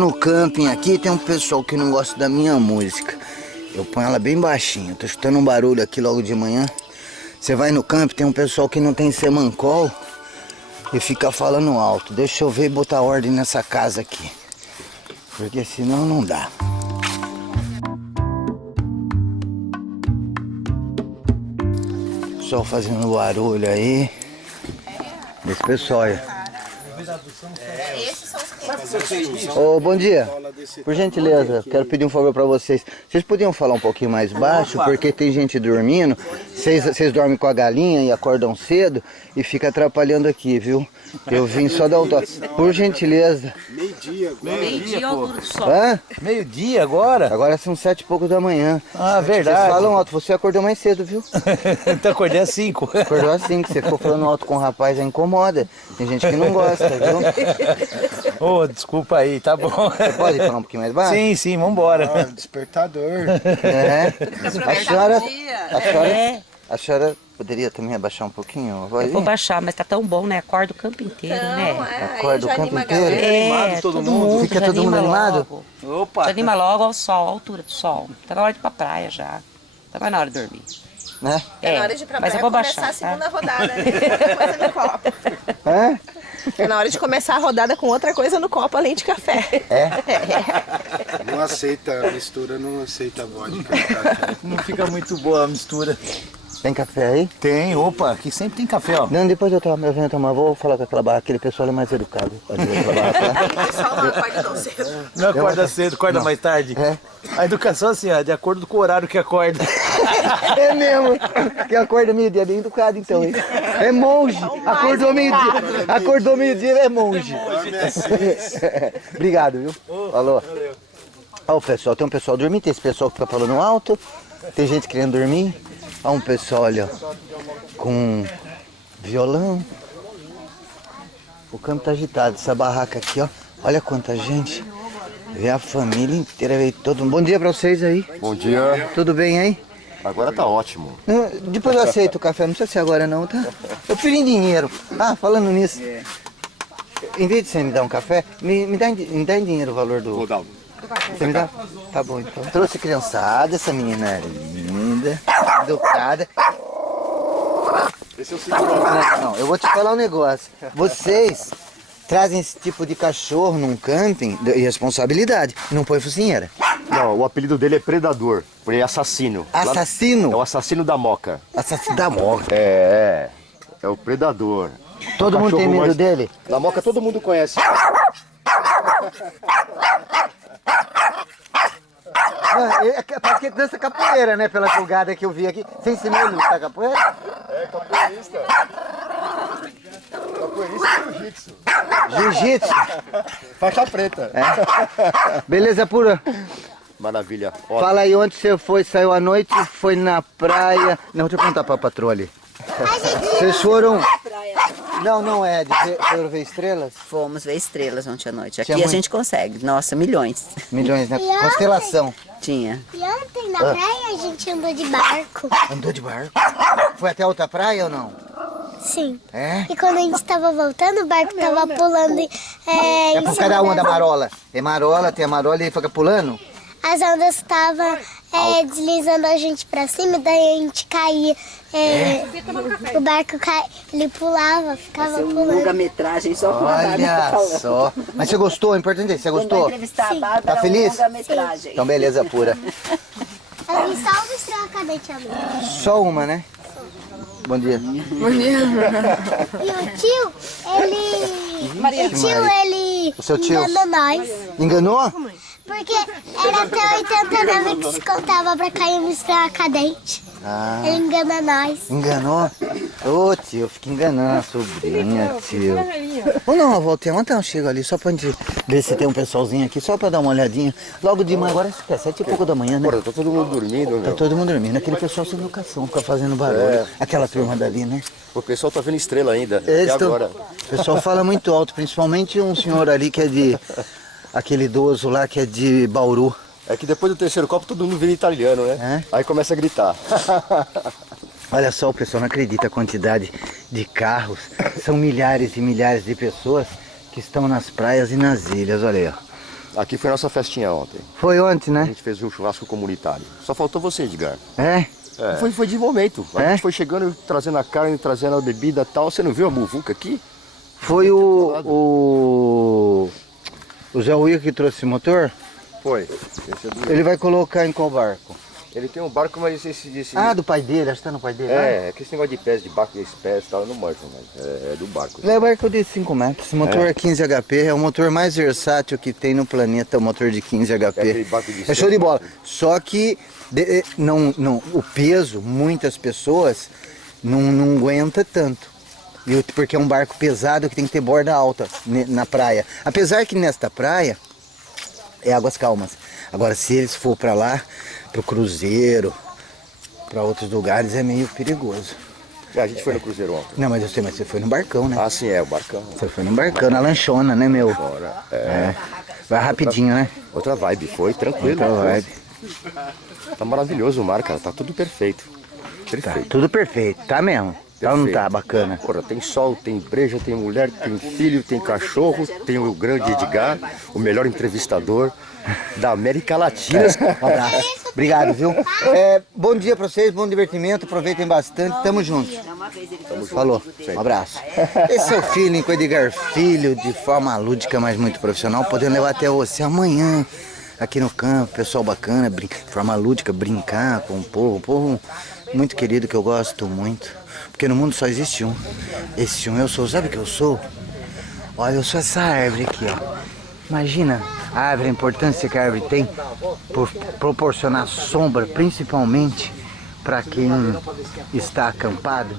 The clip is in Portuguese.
no camping aqui, tem um pessoal que não gosta da minha música. Eu ponho ela bem baixinho. Tô escutando um barulho aqui logo de manhã. Você vai no camping, tem um pessoal que não tem semancol e fica falando alto. Deixa eu ver e botar ordem nessa casa aqui, porque senão não dá. Pessoal fazendo barulho aí. Esse pessoal aí. Ô, bom dia. Por gentileza, quero pedir um favor pra vocês. Vocês podiam falar um pouquinho mais baixo, porque tem gente dormindo. Vocês dormem com a galinha e acordam cedo e fica atrapalhando aqui, viu? Eu vim só dar um toque. Por gentileza. Meio-dia agora. Meio-dia ao pôr do sol. Hã? Meio-dia agora? Agora são 7 e pouco da manhã. Ah, verdade. Vocês falam alto, você acordou mais cedo, viu? Então acordei às 5. Acordou assim, que você ficou falando alto com o rapaz, aí incomoda. Tem gente que não gosta, viu? Ô, desculpa aí, tá bom. Você pode falar um pouquinho mais baixo? Sim, sim, vambora. Despertador. É. É. A senhora poderia também abaixar um pouquinho a voz? Eu vou baixar, mas tá tão bom, né? Acorda o campo inteiro, né? Acorda o campo inteiro? É, todo mundo. Fica já todo mundo anima animado? logo. Opa. Já anima logo ao sol, à altura do sol. Tá na hora de ir pra praia já. Tá mais na hora de dormir. Né? É na hora de ir pra mas praia eu vou começar baixar, a segunda tá? rodada, né? Outra coisa no copo. É? É na hora de começar a rodada com outra coisa no copo, além de café. Não aceita a mistura, não aceita a vodka. Café. Não fica muito boa a mistura. Tem café aí? Tem, opa, aqui sempre tem café, ó. Não, depois eu venho tomar, vou falar com aquela barra, aquele pessoal é mais educado. Pode ir pra barra, tá? O pessoal não acorda tão cedo. Não acorda cedo, acorda mais tarde. É. A educação é assim, ó, de acordo com o horário que acorda. É mesmo, que acorda meio-dia, bem educado então, hein? É monge, acordou meio-dia, acordou meio-dia, é monge. Obrigado, viu? Falou. Ó, o pessoal, tem um pessoal dormindo, tem esse pessoal que tá falando alto, tem gente querendo dormir. Ó, um pessoal, olha, com violão. O campo tá agitado, essa barraca aqui, ó, olha quanta gente. Vê a família inteira, veio todo mundo. Bom dia pra vocês aí. Bom dia. Tudo bem aí? Agora tá ótimo. Não, depois eu aceito o café, não precisa ser agora não, tá? Eu pedi em dinheiro. Ah, falando nisso. Em vez de você me dar um café, me dá em dinheiro o valor do... Vou dar. Você me dá? Tá bom então. Trouxe criançada, essa menina é linda, educada. Esse é o segurança. Não, eu vou te falar um negócio. Vocês trazem esse tipo de cachorro num camping de responsabilidade. Não põe focinheira. Não, o apelido dele é Predador, por é assassino. Assassino? É o assassino da Moca. Assassino da Moca. É o Predador. Todo mundo tem Cachorro medo mais- dele? Da Moca todo mundo conhece. Ah, é porque dança capoeira, né? Pela jogada que eu vi aqui. Você ensinou ele a lutar capoeira? É capoeirista. Capoeirista e jiu-jitsu. Jiu-jitsu? Faixa preta. Beleza pura? Maravilha. Ó, Fala aí onde você foi, saiu à noite, foi na praia. Não, deixa eu perguntar pra patroa ali. Vocês foram... Não é, foram ver estrelas? Fomos ver estrelas ontem à noite. Aqui Tinha a muito- gente consegue. Nossa, milhões. Milhões, né? Constelação. Tinha. E ontem na praia a gente andou de barco. Andou de barco? Foi até outra praia ou não? Sim. É? E quando a gente tava voltando, o barco tava pulando É em por cima cada uma da das... marola. É marola, tem a marola e fica pulando? As ondas estavam deslizando a gente pra cima, daí a gente caía. O barco ele pulava, ficava pulando. Longa-metragem só com a Olha só. Mas você gostou? É importante isso. Você gostou? entrevistar a Bárbara, Tá feliz? longa-metragem. Então beleza pura. Ali só uma estrela cadente abriu. Só uma, né? Bom dia. E o tio, ele O seu tio? enganou nós. Enganou? Porque era até 80 gramas que se contava pra cair uma estrela cadente. Ah, Ele engana nós. enganou? Ô tio, fica enganando a sobrinha, tio. Vamos dar uma voltinha, ontem eu chego ali só pra gente ver se tem um pessoalzinho aqui, só pra dar uma olhadinha. Logo de manhã, agora é 7 e pouco da manhã, né? Porra, tá todo mundo dormindo, Tá meu. todo mundo dormindo, aquele pessoal sem educação, fica fazendo barulho. Aquela turma dali, né? O pessoal tá vendo estrela ainda. Eles E tão- agora? O pessoal fala muito alto, principalmente um senhor ali que é de... Aquele idoso lá que é de Bauru. É que depois do terceiro copo todo mundo vira italiano, né? Aí começa a gritar. Olha só, o pessoal não acredita a quantidade de carros. São milhares e milhares de pessoas que estão nas praias e nas ilhas, olha aí, ó. Aqui foi a nossa festinha ontem. Foi ontem, A né? gente fez um churrasco comunitário. Só faltou você, Edgar. É? Foi de momento. A É? gente foi chegando, trazendo a carne, trazendo a bebida e tal. Você não viu a muvuca aqui? Foi o Zé Will que trouxe esse motor? Foi. Esse é do... Ele vai colocar em qual barco? Ele tem um barco, mas esse... Ah, do pai dele, acho que tá no pai dele. né? É que esse negócio de pés, de barco de pés e tal, eu não manjo, mas é do barco. É barco de 5 metros. Esse motor é 15 HP, é o motor mais versátil que tem no planeta, o motor de 15 HP. aquele barco de É show de bola. Só que o peso, muitas pessoas não aguenta tanto. Porque é um barco pesado que tem que ter borda alta na praia. Apesar que nesta praia é águas calmas. Agora, se eles for para lá, pro cruzeiro, para outros lugares, é meio perigoso. A gente foi no cruzeiro ontem. Não, mas eu sei, mas você foi no barcão, né? Ah, sim, é, o barcão. Você foi no barcão, na lanchona, né, meu? É. Vai rapidinho, né? Outra vibe, foi tranquilo. Outra vibe. Tá maravilhoso o mar, cara, tá tudo perfeito. Tá, Perfeito. tudo perfeito, tá mesmo? Tá ou não tá Perfeito. bacana? Porra, tem sol, tem breja, tem mulher, tem filho, tem cachorro, tem o grande Edgar, o melhor entrevistador da América Latina. Um abraço. Obrigado, viu? Bom dia pra vocês, bom divertimento, aproveitem bastante, tamo juntos. Falou, um abraço. Esse é o Feeling com o Edgar Filho, de forma lúdica, mas muito profissional, podendo levar até você amanhã, aqui no campo, pessoal bacana, de forma lúdica, brincar com o povo muito querido que eu gosto muito. Porque no mundo só existe um. Esse um eu sou. Sabe o que eu sou? Olha, eu sou essa árvore aqui, ó. Imagina a árvore, a importância que a árvore tem por proporcionar sombra, principalmente para quem está acampado.